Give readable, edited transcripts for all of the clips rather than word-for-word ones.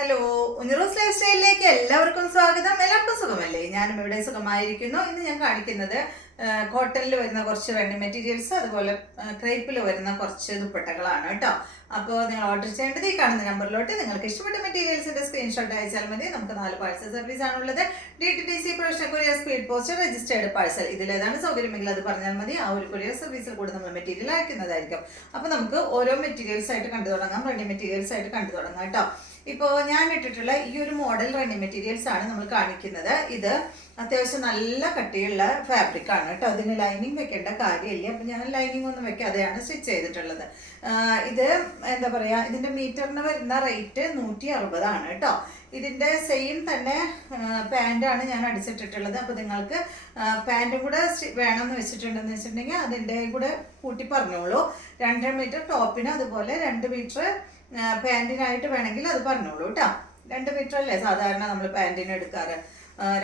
Hello, ഉനിറോസ് life സ്റ്റൈലിലേക്ക് എല്ലാവർക്കും സ്വാഗതം. എല്ലാവർക്കും സുഖമല്ലേ? ഞാനും ഇവിടെ സുഖമായിരിക്കുന്നു. ഇന്ന് ഞാൻ കാണിക്കുന്നത് കോട്ടണിൽ വരുന്ന കുറച്ച് റണ്ണിങ് മെറ്റീരിയൽസ്, അതുപോലെ ക്രേപ്പിൽ വരുന്ന കുറച്ച് ദുപ്പട്ടകളാണ് കേട്ടോ. അപ്പോൾ നിങ്ങൾ ഓർഡർ ചെയ്യേണ്ടത് ഈ കാണുന്ന നമ്പറിലോട്ട് നിങ്ങൾക്ക് ഇഷ്ടപ്പെട്ട മെറ്റീരിയൽസിന്റെ സ്ക്രീൻഷോട്ട് അയച്ചാൽ മതി. നമുക്ക് 4 പാഴ്സൽ സർവീസ് ആണുള്ളത്. DTDC professional courier, speed post, registered parcel. ഇതിലേതാണ് സൗകര്യമെങ്കിൽ അത് പറഞ്ഞാൽ മതി. ആ ഒരു കൊറിയർ സർവീസിൽ കൂടെ നമ്മൾ മെറ്റീരിയൽ അയക്കുന്നതായിരിക്കും. അപ്പോൾ നമുക്ക് ഓരോ മെറ്റീരിയൽസ് ആയിട്ട് കണ്ടു തുടങ്ങാം. റണ്ണിങ് മെറ്റീരിയൽസ് ആയിട്ട് കണ്ടു തുടങ്ങാം കേട്ടോ. ഇപ്പോൾ ഞാൻ ഇട്ടിട്ടുള്ള ഈ ഒരു മോഡൽ റണ്ണിങ് മെറ്റീരിയൽസ് ആണ് നമ്മൾ കാണിക്കുന്നത്. ഇത് അത്യാവശ്യം നല്ല കട്ടിയുള്ള ഫാബ്രിക് ആണ് കേട്ടോ. അതിന് ലൈനിങ് വെക്കേണ്ട കാര്യമില്ല. അപ്പം ഞാൻ ലൈനിങ് ഒന്നും വെക്കാതെയാണ് സ്റ്റിച്ച് ചെയ്തിട്ടുള്ളത്. ഇത് എന്താ പറയുക, ഇതിൻ്റെ മീറ്ററിന് വരുന്ന റേറ്റ് 160 ആണ് കേട്ടോ. ഇതിൻ്റെ സെയിം തന്നെ പാൻറ്റാണ് ഞാൻ അടിച്ചിട്ടിട്ടുള്ളത്. അപ്പോൾ നിങ്ങൾക്ക് പാൻറ്റും കൂടെ വേണമെന്ന് വെച്ചിട്ടുണ്ടെന്ന് വെച്ചിട്ടുണ്ടെങ്കിൽ അതിൻ്റെ കൂടെ കൂട്ടി പറഞ്ഞോളൂ. 2.5 മീറ്റർ ടോപ്പിന്, അതുപോലെ 2 മീറ്റർ പാൻറ്റിനായിട്ട് വേണമെങ്കിൽ അത് പറഞ്ഞോളൂ കേട്ടോ. 2 മീറ്റർ അല്ലേ സാധാരണ നമ്മൾ പാൻറ്റിന് എടുക്കാറ്.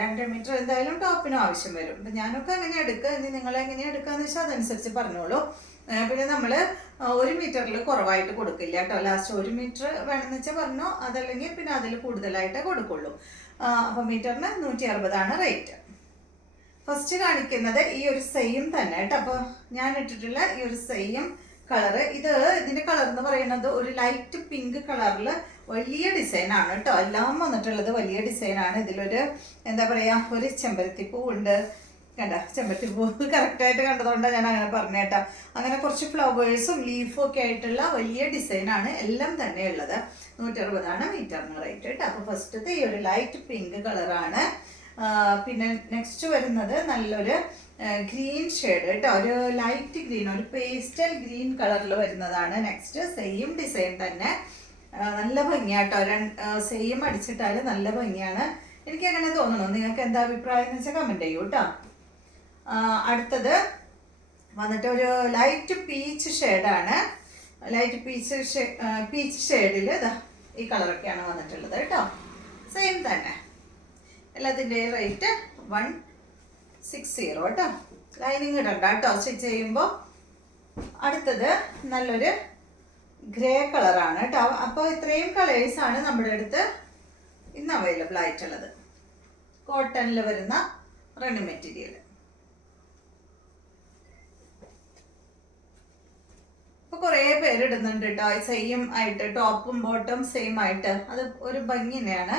2 മീറ്റർ എന്തായാലും ടോപ്പിനും ആവശ്യം വരും. അപ്പം ഞാനൊക്കെ അങ്ങനെ എടുക്കുക. ഇനി നിങ്ങൾ എങ്ങനെയാണ് എടുക്കുകയെന്ന് വെച്ചാൽ അതനുസരിച്ച് പറഞ്ഞോളൂ. പിന്നെ നമ്മൾ 1 മീറ്ററിൽ കുറവായിട്ട് കൊടുക്കില്ല കേട്ടോ. ലാസ്റ്റ് 1 മീറ്റർ വേണമെന്ന് വെച്ചാൽ പറഞ്ഞോ, അതല്ലെങ്കിൽ പിന്നെ അതിൽ കൂടുതലായിട്ടേ കൊടുക്കുള്ളൂ. അപ്പം മീറ്ററിന് 160 ആണ് റേറ്റ്. ഫസ്റ്റ് കാണിക്കുന്നത് ഈ ഒരു സെയിം തന്നെ കേട്ടോ. അപ്പോൾ ഞാൻ ഇട്ടിട്ടുള്ള ഈ ഒരു സെയിം കളറ്, ഇതിന്റെ കളർ എന്ന് പറയുന്നത് ഒരു ലൈറ്റ് പിങ്ക് കളറിൽ വലിയ ഡിസൈനാണ് കേട്ടോ. എല്ലാം വന്നിട്ടുള്ളത് വലിയ ഡിസൈനാണ്. ഇതിലൊരു എന്താ പറയുക, ഒരു ചെമ്പരത്തിപ്പൂ ഉണ്ട് കണ്ട. ചെമ്പരത്തിപ്പൂ കറക്റ്റായിട്ട് കണ്ടതുകൊണ്ടാണ് ഞാൻ അങ്ങനെ പറഞ്ഞ കേട്ടോ. അങ്ങനെ കുറച്ച് ഫ്ലവേഴ്സും ലീഫും ഒക്കെ ആയിട്ടുള്ള വലിയ ഡിസൈനാണ് എല്ലാം തന്നെ ഉള്ളത്. 160 ആണ് മീറ്ററിന് റേറ്റ് കേട്ടോ. അപ്പോൾ ഫസ്റ്റത്തെ ഈ ഒരു ലൈറ്റ് പിങ്ക് കളറാണ്. പിന്നെ നെക്സ്റ്റ് വരുന്നത് നല്ലൊരു ഗ്രീൻ ഷെയ്ഡ് കേട്ടോ. ഒരു ലൈറ്റ് ഗ്രീൻ, ഒരു പേസ്റ്റൽ ഗ്രീൻ കളറിൽ വരുന്നതാണ് നെക്സ്റ്റ്. സെയിം ഡിസൈൻ തന്നെ, നല്ല ഭംഗിയാട്ടോ. സെയിം അടിച്ചിട്ടാൽ നല്ല ഭംഗിയാണ്. എനിക്ക് അങ്ങനെ തോന്നണു. നിങ്ങൾക്ക് എന്താ അഭിപ്രായം എന്ന് വെച്ചാൽ കമൻറ്റ് ചെയ്യൂ കേട്ടോ. അടുത്തത് വന്നിട്ട് ഒരു ലൈറ്റ് പീച്ച് ഷെയ്ഡാണ്. ലൈറ്റ് പീച്ച് ഷെയ്ഡിൽ ഈ കളറൊക്കെയാണ് വന്നിട്ടുള്ളത് കേട്ടോ. സെയിം തന്നെ. എല്ലാത്തിൻ്റെയും റേറ്റ് 160 കേട്ടോ. ലൈനിങ് ഇടണ്ട കേട്ടോ സ്റ്റിച്ച് ചെയ്യുമ്പോൾ. അടുത്തത് നല്ലൊരു ഗ്രേ കളറാണ് കേട്ടോ. അപ്പോൾ ഇത്രയും കളേഴ്സാണ് നമ്മുടെ അടുത്ത് ഇന്ന് അവൈലബിൾ ആയിട്ടുള്ളത്. കോട്ടണിൽ വരുന്ന റണ്ണിങ് മെറ്റീരിയൽ. ഇപ്പോൾ കുറേ പേര് ഇടുന്നുണ്ട് കേട്ടോ. സെയിം ആയിട്ട് ടോപ്പും ബോട്ടം സെയിം ആയിട്ട്, അത് ഒരു ഭംഗി തന്നെയാണ്.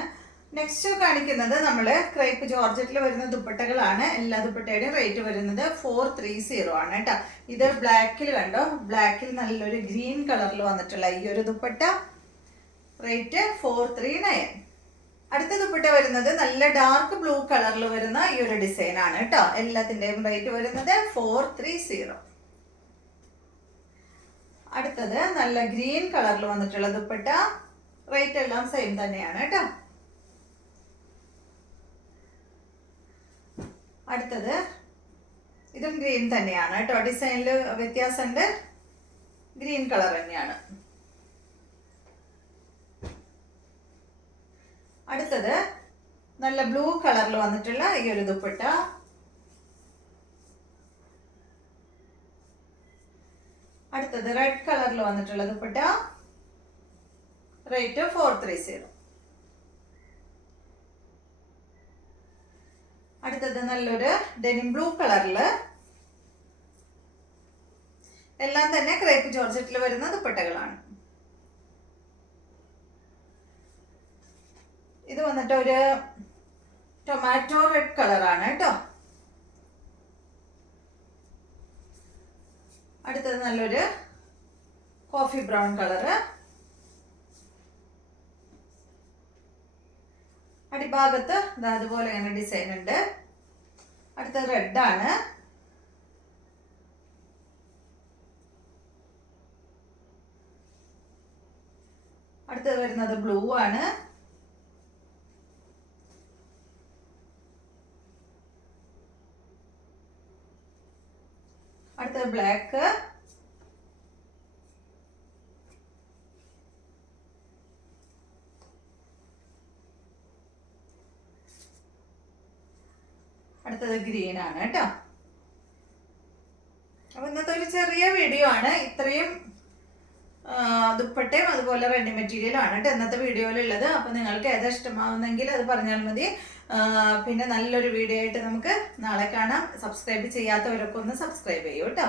നെക്സ്റ്റ് കാണിക്കുന്നത് നമ്മൾ ക്രേപ്പ് ജോർജറ്റിൽ വരുന്ന ദുപ്പട്ടകളാണ്. എല്ലാ ദുപ്പട്ടയുടെയും റേറ്റ് വരുന്നത് 430 ആണ് കേട്ടോ. ഇത് ബ്ലാക്കിൽ കണ്ടോ, ബ്ലാക്കിൽ നല്ലൊരു ഗ്രീൻ കളറിൽ വന്നിട്ടുള്ള ഈ ഒരു ദുപ്പട്ട റേറ്റ് 439. അടുത്ത ദുപ്പട്ട വരുന്നത് നല്ല ഡാർക്ക് ബ്ലൂ കളറിൽ വരുന്ന ഈ ഒരു ഡിസൈൻ ആണ് കേട്ടോ. എല്ലാത്തിൻ്റെയും റേറ്റ് വരുന്നത് 430. അടുത്തത് നല്ല ഗ്രീൻ കളറിൽ വന്നിട്ടുള്ള ദുപ്പട്ട, റേറ്റ് എല്ലാം സെയിം തന്നെയാണ് കേട്ടോ. അടുത്തത് ഇതും ഗ്രീൻ തന്നെയാണ് കേട്ടോ. ഡിസൈനിൽ വ്യത്യാസമുണ്ട്, ഗ്രീൻ കളർ തന്നെയാണ്. അടുത്തത് നല്ല ബ്ലൂ കളറിൽ വന്നിട്ടുള്ള ഈ ഒരു ദുപ്പട്ട. അടുത്തത് റെഡ് കളറിൽ വന്നിട്ടുള്ള ദുപ്പട്ട, റേറ്റ് 430. അടുത്തത് നല്ലൊരു ഡെനിം ബ്ലൂ കളറിൽ, എല്ലാം തന്നെ ക്രേപ്പ് ജോർജറ്റിൽ വരുന്ന ദുപ്പട്ടകളാണ്. ഇത് വന്നിട്ട് ഒരു ടൊമാറ്റോ റെഡ് കളറാണ് കേട്ടോ. അടുത്തത് നല്ലൊരു കോഫി ബ്രൗൺ കളറ്. അടിഭാഗത്ത് അതുപോലെ തന്നെ ഡിസൈൻ ഉണ്ട്. അടുത്തത് റെഡ് ആണ്. അടുത്തത് വരുന്നത് ബ്ലൂ ആണ്. അടുത്തത് ബ്ലാക്ക്. അടുത്തത് ഗ്രീൻ ആണ് കേട്ടോ. അപ്പൊ ഇന്നത്തെ ഒരു ചെറിയ വീഡിയോ ആണ്. ഇത്രയും ദുപ്പട്ടയും അതുപോലെ റെഡി മെറ്റീരിയലും ആണ് കേട്ടോ ഇന്നത്തെ വീഡിയോയിലുള്ളത്. അപ്പോൾ നിങ്ങൾക്ക് ഏതാ ഇഷ്ടമാവുന്നെങ്കിൽ അത് പറഞ്ഞാൽ മതി. പിന്നെ നല്ലൊരു വീഡിയോ ആയിട്ട് നമുക്ക് നാളെ കാണാം. സബ്സ്ക്രൈബ് ചെയ്യാത്തവരൊക്കെ ഒന്ന് സബ്സ്ക്രൈബ് ചെയ്യൂ കേട്ടോ.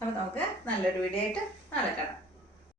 അപ്പോൾ നമുക്ക് നല്ലൊരു വീഡിയോ ആയിട്ട് നാളെ കാണാം.